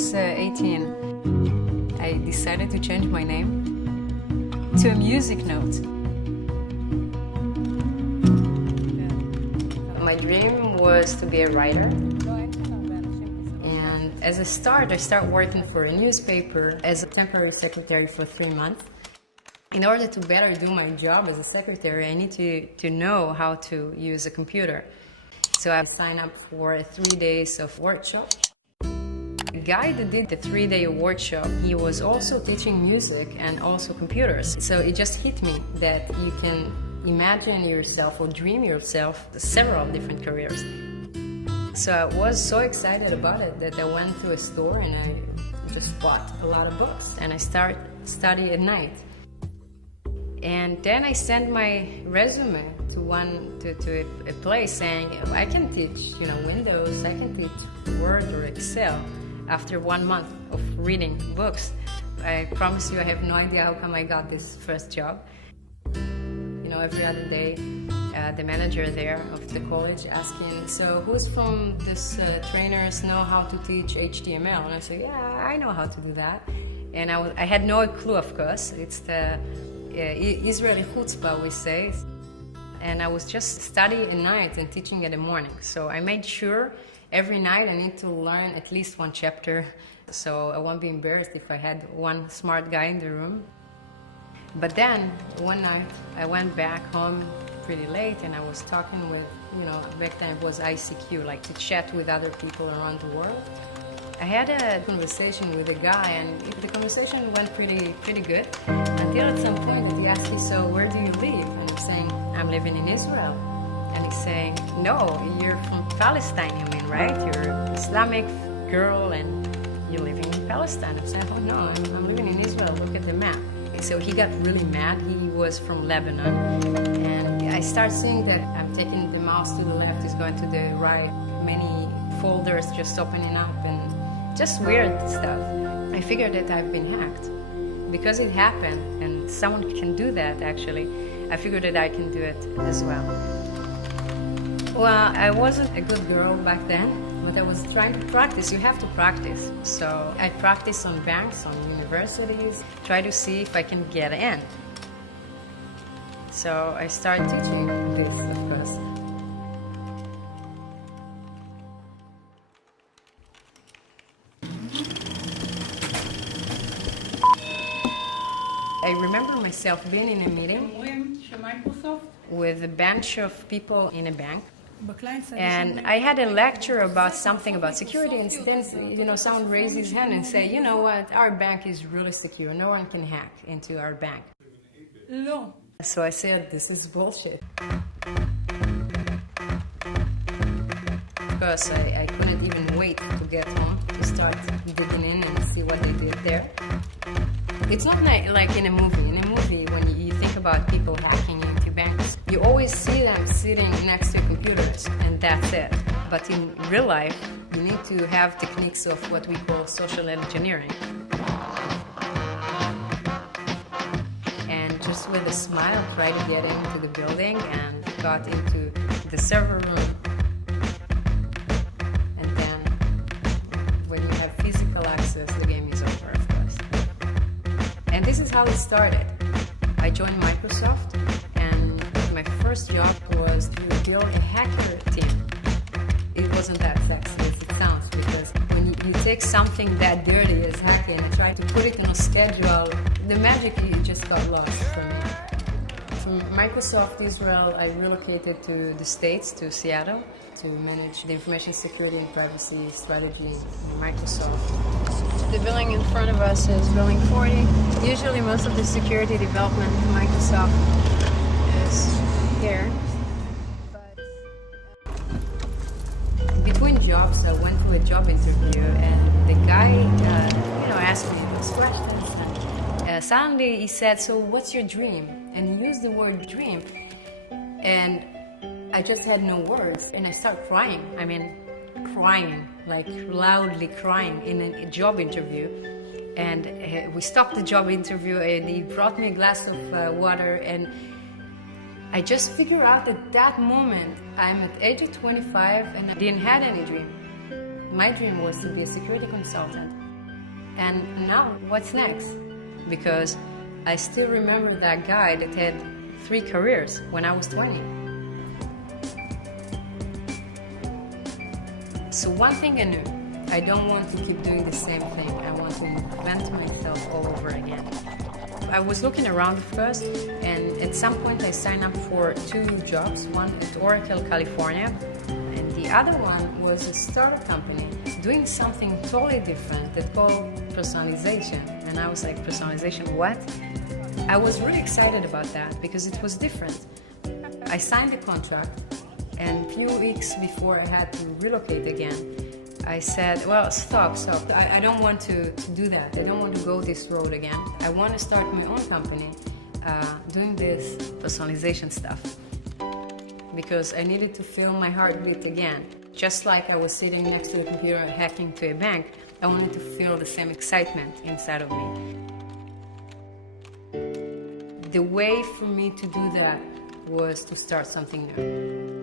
was 18, I decided to change my name to a music note. My dream was to be a writer. And as a start, I started working for a newspaper as a temporary secretary for 3 months. In order to better do my job as a secretary, I need to know how to use a computer. So I signed up for 3 days of workshop. The guy that did the 3-day workshop, he was also teaching music and also computers. So it just hit me that you can imagine yourself or dream yourself several different careers. So I was so excited about it that I went to a store and I just bought a lot of books and I started studying at night. And then I sent my resume to a place saying I can teach, Windows, I can teach Word or Excel. After 1 month of reading books, I promise you I have no idea how come I got this first job. Every other day, the manager there of the college asking, so who's from this trainers know how to teach HTML? And I said, yeah, I know how to do that. And I had no clue, of course. It's the Israeli chutzpah, we say. And I was just studying at night and teaching in the morning. So I made sure every night I need to learn at least one chapter, so I won't be embarrassed if I had one smart guy in the room. But then, one night, I went back home pretty late and I was talking with, back then it was ICQ, like to chat with other people around the world. I had a conversation with a guy and the conversation went pretty good, until at some point he asked me, so where do you live? And I'm saying, I'm living in Israel. And he's saying, no, you're from Palestine, you mean, right? You're an Islamic girl and you're living in Palestine. I'm saying, oh no, I'm living in Israel, look at the map. So he got really mad. He was from Lebanon. And I start seeing that I'm taking the mouse to the left, is going to the right, many folders just opening up and just weird stuff. I figured that I've been hacked. Because it happened and someone can do that actually, I figured that I can do it as well. Well, I wasn't a good girl back then, but I was trying to practice. You have to practice. So I practiced on banks, on universities, try to see if I can get in. So I started teaching this, of course. I remember myself being in a meeting with a bunch of people in a bank. And I had a lecture about something about security, and then, someone raised his hand and said, you know what, our bank is really secure. No one can hack into our bank. No. So I said, this is bullshit. Because I couldn't even wait to get home to start digging in and see what they did there. It's not like in a movie. In a movie, when you think about people hacking into banks, you always see them sitting next to computers, and that's it. But in real life, you need to have techniques of what we call social engineering. And just with a smile, try to get into the building and got into the server room. And then, when you have physical access, the game is over, of course. And this is how it started. I joined Microsoft, and my first job was to build a hacker team. It wasn't that sexy as it sounds, because when you take something that dirty as hacking and try to put it in a schedule, the magic just got lost for me. From Microsoft Israel, I relocated to the States, to Seattle, to manage the information security and privacy strategy in Microsoft. The building in front of us is building 40. Usually most of the security development in Microsoft is here. But between jobs, I went to a job interview and the guy asked me those questions. And, suddenly he said, so what's your dream? And he used the word dream. And I just had no words, and I started crying. Crying, like loudly crying in a job interview. And we stopped the job interview, and he brought me a glass of water, and I just figured out at that moment, I'm at age of 25, and I didn't have any dream. My dream was to be a security consultant. And now, what's next? Because I still remember that guy that had 3 careers when I was 20. So one thing I knew, I don't want to keep doing the same thing. I want to invent myself all over again. I was looking around first, and at some point I signed up for 2 jobs, one at Oracle, California, and the other one was a startup company doing something totally different that's called personalization. And I was like, personalization, what? I was really excited about that because it was different. I signed the contract, and a few weeks before I had to relocate again, I said, well, stop. I don't want to do that. I don't want to go this road again. I want to start my own company doing this personalization stuff because I needed to feel my heartbeat again. Just like I was sitting next to a computer hacking to a bank, I wanted to feel the same excitement inside of me. The way for me to do that was to start something new.